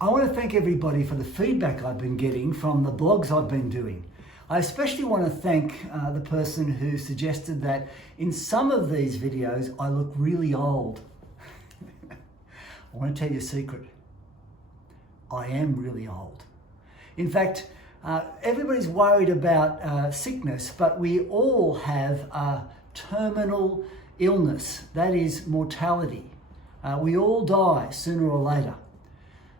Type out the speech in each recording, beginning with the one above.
I want to thank everybody for the feedback I've been getting from the blogs I've been doing. I especially want to thank the person who suggested that in some of these videos I look really old. I want to tell you a secret. I am really old. In fact, everybody's worried about sickness, but we all have a terminal illness, that is mortality. We all die sooner or later.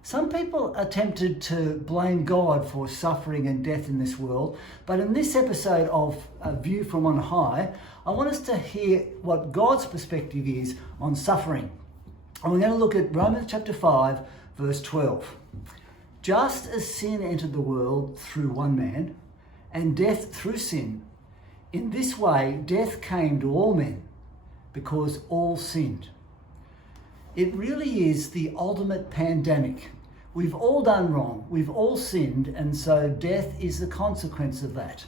Some people are tempted to blame God for suffering and death in this world, but in this episode of A View from on High, I want us to hear what God's perspective is on suffering. And we're going to look at Romans chapter 5, verse 12. Just as sin entered the world through one man, and death through sin, in this way death came to all men, because all sinned. It really is the ultimate pandemic. We've all done wrong, we've all sinned, and so death is the consequence of that.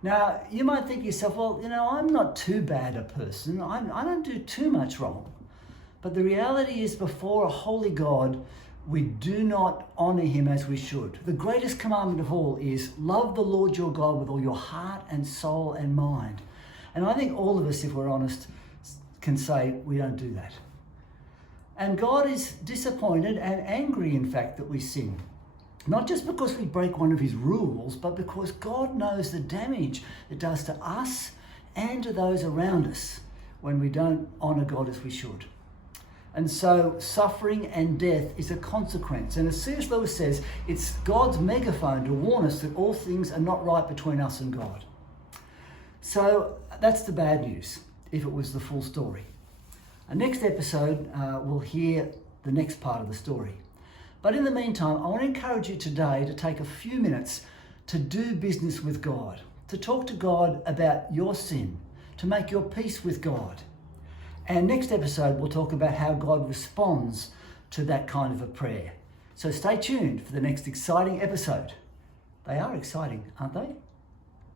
Now, you might think to yourself, well, I'm not too bad a person, I don't do too much wrong. But the reality is, before a holy God, we do not honour him as we should. The greatest commandment of all is love the Lord your God with all your heart and soul and mind. And I think all of us, if we're honest, can say we don't do that. And God is disappointed and angry, in fact, that we sin. Not just because we break one of his rules, but because God knows the damage it does to us and to those around us when we don't honour God as we should. And so suffering and death is a consequence. And as C.S. Lewis says, it's God's megaphone to warn us that all things are not right between us and God. So that's the bad news, if it was the full story. Next episode, we'll hear the next part of the story. But in the meantime, I want to encourage you today to take a few minutes to do business with God, to talk to God about your sin, to make your peace with God. And next episode, we'll talk about how God responds to that kind of a prayer. So stay tuned for the next exciting episode. They are exciting, aren't they?